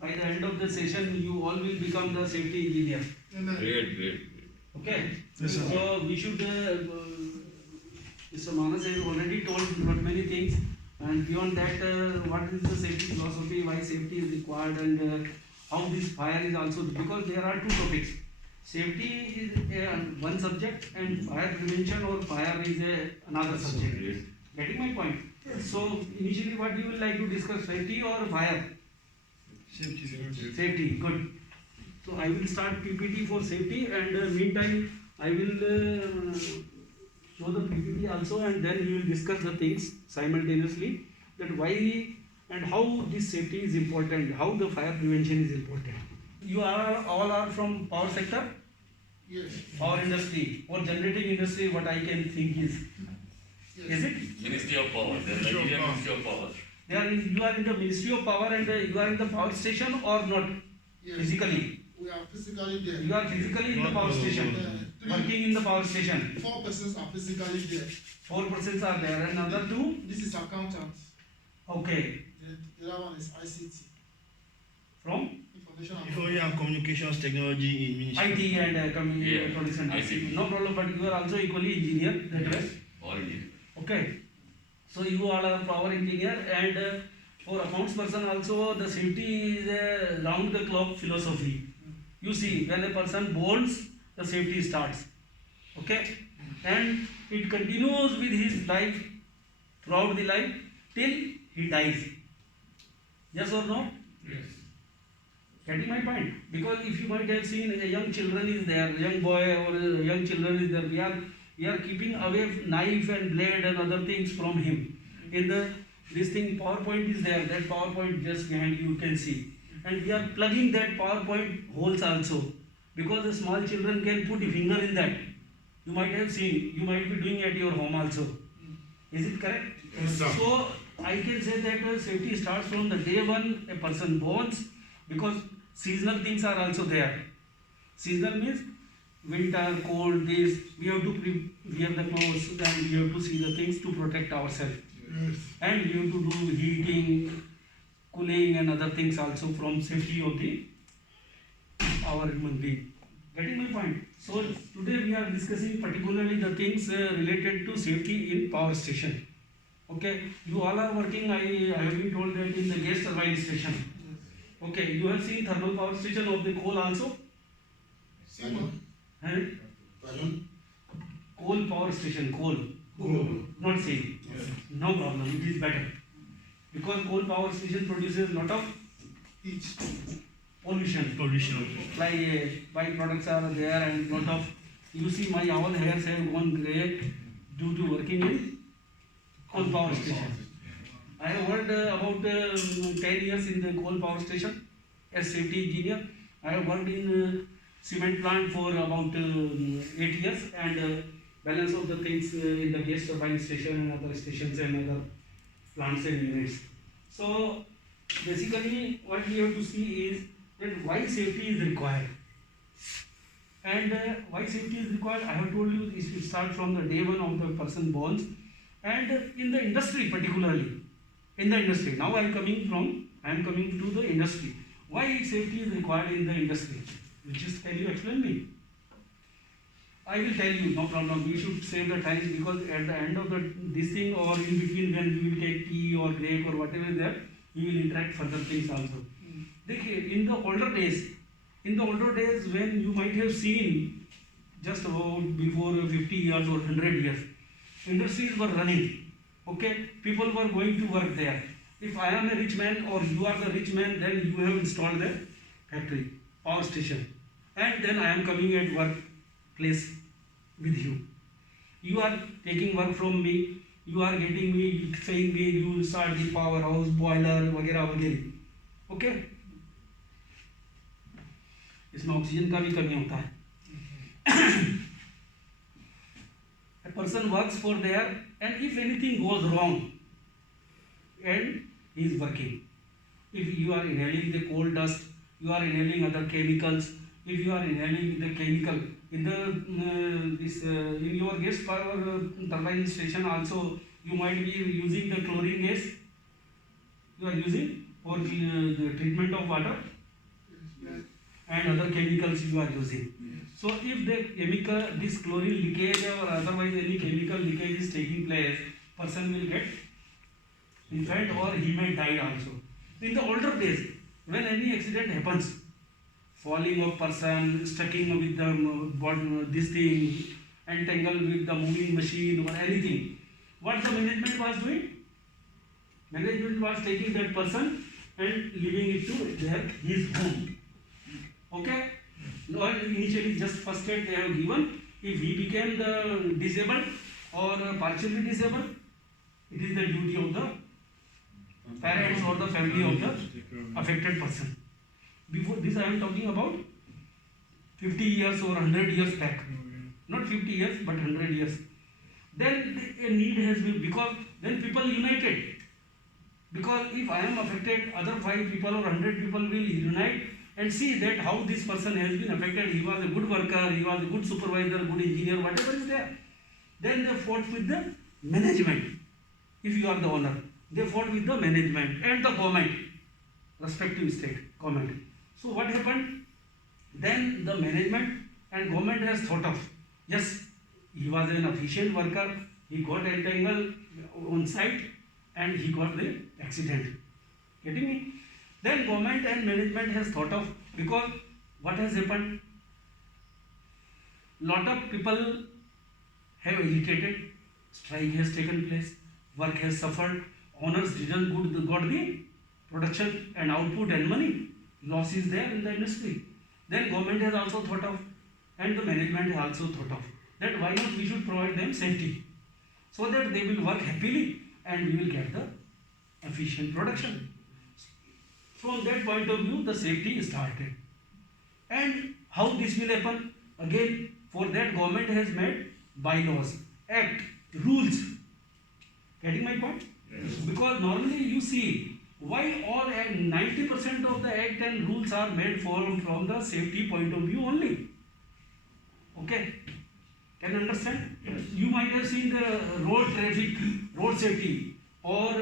by the end of the session, you all will become the safety engineer. Great, great. Okay? Yes, sir. So we should, Mr. Manas has already told lot many things, and beyond that, what is the safety philosophy, why safety is required, and how this fire is also, because there are two topics. Safety is one subject, and fire prevention or fire is another subject. Great. Getting my point? So initially, what you will like to discuss, safety or fire? Safety, good. So I will start PPT for safety, and meantime I will show the PPT also, and then we will discuss the things simultaneously, that why and how this safety is important, how the fire prevention is important. You are all are from power sector, Yes. power industry or generating industry. What I can think is it? Ministry of Power. The Ministry of Nigerian Power. Ministry of Power. You are in the Ministry of Power, and you are in the power station or not Yes. physically? We are physically there. You are physically in the power station, working in the power station. 4 persons are physically there. 4 persons are there, and other two. This is accountant. Okay, The other one is ICT. from Information and Information and Communications Technology in Ministry. IT and Yeah, communication. ICT. No problem, but you are also equally engineer. That way. All India. Okay, so you all are power engineer, and for accounts person also the safety is a round the clock philosophy. You see, when a person bonds, the safety starts. Okay, and it continues with his life throughout the life till he dies. Yes or no? Yes. Getting my point? Because if you might have seen a young children is there, young boy or a young children is there, we are keeping away knife and blade and other things from him. In the this thing PowerPoint is there, that PowerPoint just behind you can see. And we are plugging that PowerPoint holes also, because the small children can put a finger in that. You might have seen, you might be doing at your home also. Is it correct? Yes, sir. So I can say that safety starts from the day one a person borns, because seasonal things are also there. Seasonal means winter, cold, this. We have to wear the clothes, and we have to see the things to protect ourselves. Yes. And we have to do heating, cooling, and other things also from safety of the our human being. Getting my point? So today we are discussing particularly the things related to safety in power station. Okay, you all are working. I have been told that in the gas turbine station. Okay, you have seen thermal power station of the coal also, Simon. and Pardon? coal power station, coal, not same. Yes. No problem, it is better, because coal power station produces lot of Each. pollution. Like byproducts are there, and lot of, you see my all hairs have gone grey due to working in coal power station. I have worked about 10 years in the coal power station as safety engineer. I have worked in cement plant for about 8 years, and balance of the things in the gas turbine station and other stations and other plants and units. So basically what we have to see is that why safety is required. And why safety is required, I have told you, is to start from the day one of the person borns, and in the industry particularly. In the industry, now I am coming to the industry. Why safety is required in the industry? Can you explain me? I will tell you, no problem. We should save the time, because at the end of this thing, or in between when we will take tea or break or whatever is there, we will interact further things also. In the older days, when you might have seen just about before 50 years or 100 years, industries were running. Okay, people were going to work there. If I am a rich man or you are the rich man, then you have installed the factory, power station, and then I am coming at workplace with you. You are taking work from me, you are getting me, saying me, you will start the powerhouse, boiler, वगैरह वगैरह. Okay? इसमें oxygen का भी कमी होता है. A person works for there, and if anything goes wrong, and he is working. If you are inhaling the coal dust, you are inhaling other chemicals. If you are inhaling the chemical in the in your gas power turbine station also, you might be using the chlorine gas. You are using for the treatment of water and other chemicals you are using. So if the chemical, this chlorine leakage or otherwise any chemical leakage is taking place, person will get infected or he may die also. In the older days, when any accident happens, falling of person, stucking with the body, this thing, entangled with the moving machine or anything, what the management was doing? Management was taking that person and leaving it to his home. Okay? Or initially just first aid they have given. If he became the disabled or partially disabled, it is the duty of the parents or the family of the affected person. Before this I am talking about 50 years or 100 years back. Not 50 years but 100 years. Then a need has been, because then people united. Because if I am affected, other 5 people or 100 people will unite and see that how this person has been affected. He was a good worker, he was a good supervisor, good engineer, whatever is there. Then they fought with the management. If you are the owner, they fought with the management and the government, respective state government. So what happened? Then the management and government has thought of, yes, he was an efficient worker, he got entangled on site and he got the accident. Getting me? Then government and management has thought of, because what has happened? Lot of people have irritated, strike has taken place, work has suffered, owners didn't got the production and output and money, loss is there in the industry. Then government has also thought of, and the management has also thought of, that why not we should provide them safety, so that they will work happily and we will get the efficient production. From that point of view, the safety started. And how this will happen? Again, for that government has made bylaws, act, rules. Getting my point? Yes. Because normally you see, why all 90% of the act and rules are made from the safety point of view only. Okay? Can you understand? You might have seen the road traffic, road safety or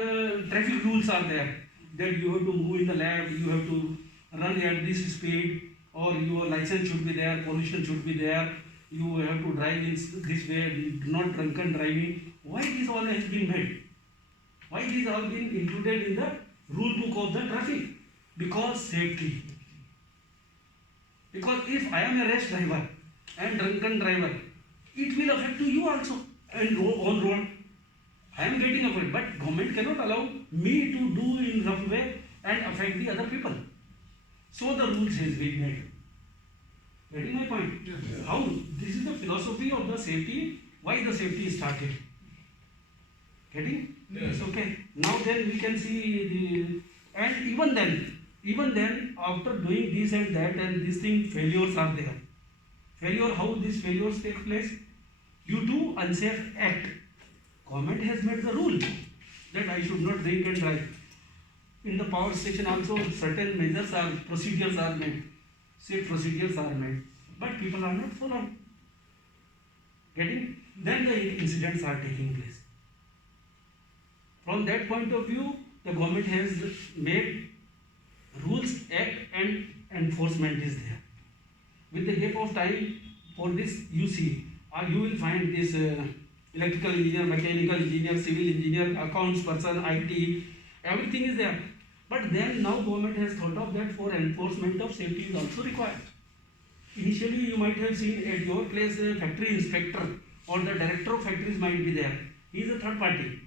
traffic rules are there. That you have to move in the left, you have to run at this speed, or your license should be there, pollution should be there, you have to drive in this way, not drunken driving. Why this all has been made? Why this all been included in the rule book of the traffic? Because safety. Because if I am a rash driver and drunken driver, it will affect to you also and on road. I am getting affected, but government cannot allow me to do in rough way and affect the other people. So the rules has been made. Getting my point? Yes. How? This is the philosophy of the safety, why the safety started. Getting? Yes. Okay. Now then we can see the, and even then after doing this and that and this thing, failures are there. Failure, how these failures take place? Due to unsafe act. Government has made the rule that I should not drink and drive. In the power station also certain measures are, procedures are made, safe procedures are made, but people are not followed. Getting? Then the incidents are taking place. From that point of view, the government has made rules, act and enforcement is there. With the gap of time, for this you see, you will find this electrical engineer, mechanical engineer, civil engineer, accounts person, IT, everything is there. But then now government has thought of that for enforcement of safety is also required. Initially you might have seen at your place a factory inspector or the director of factories might be there. He is a third party.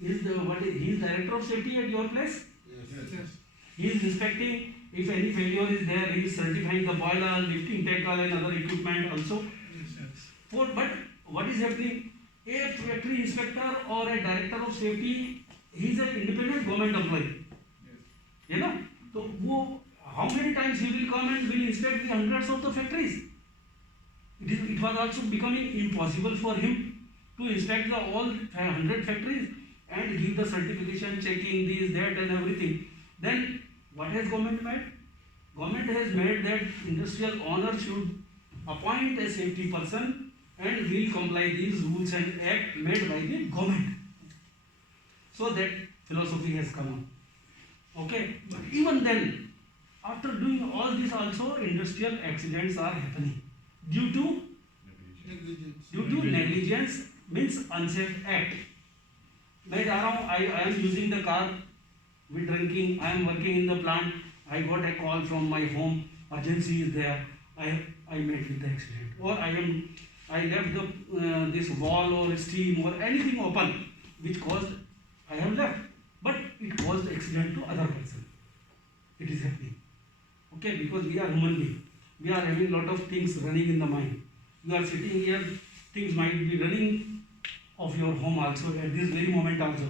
He is director of safety at your place. Yes. He is inspecting if any failure is there. He is certifying the boiler, lifting tackle and other equipment also. But what is happening? A factory inspector or a director of safety, he is an independent government employee. You know? So how many times he will come and will inspect the hundreds of the factories? It was also becoming impossible for him to inspect all 100 factories and give the certification, checking this, that and everything. Then what has government made? Government has made that industrial owner should appoint a safety person and will comply these rules and act made by the government. So that philosophy has come up. Okay, but even then, after doing all this also, industrial accidents are happening due to negligence means unsafe act. मैं जा रहा हूँ, I am using the car with drinking, I am working in the plant, I got a call from my home, urgency is there, I met with the accident, or I left the this wall or steam or anything open, which caused, I have left, but it caused accident to other person. It is happening. Okay, because we are human being, we are having lot of things running in the mind. You are sitting here, things might be running of your home also at this very moment also.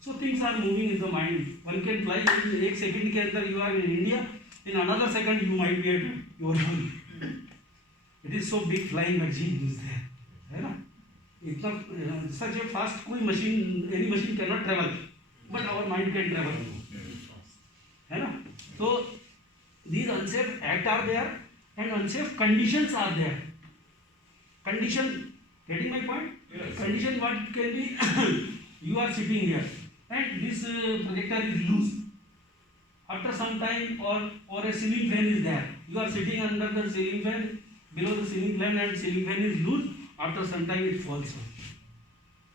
So things are moving in the mind. One can fly in एक second के अंदर you are in India, in another second you might be at your home. It is so big flying machine is there, है ना? इतना such a fast कोई machine, any machine cannot travel, but our mind can travel, है ना? So these unsafe acts are there and unsafe conditions are there. Condition, getting my point? Yes. Condition what can be, you are sitting here and this projector is loose. After some time or a ceiling fan is there. You are sitting under the ceiling fan, below the ceiling fan and ceiling fan is loose. After some time it falls down.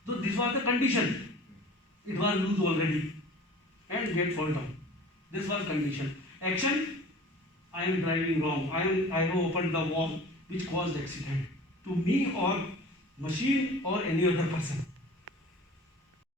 So this was the condition. It was loose already and get fall down. This was condition. Action, I am driving wrong. I have opened the valve which caused accident to me or machine or any other person.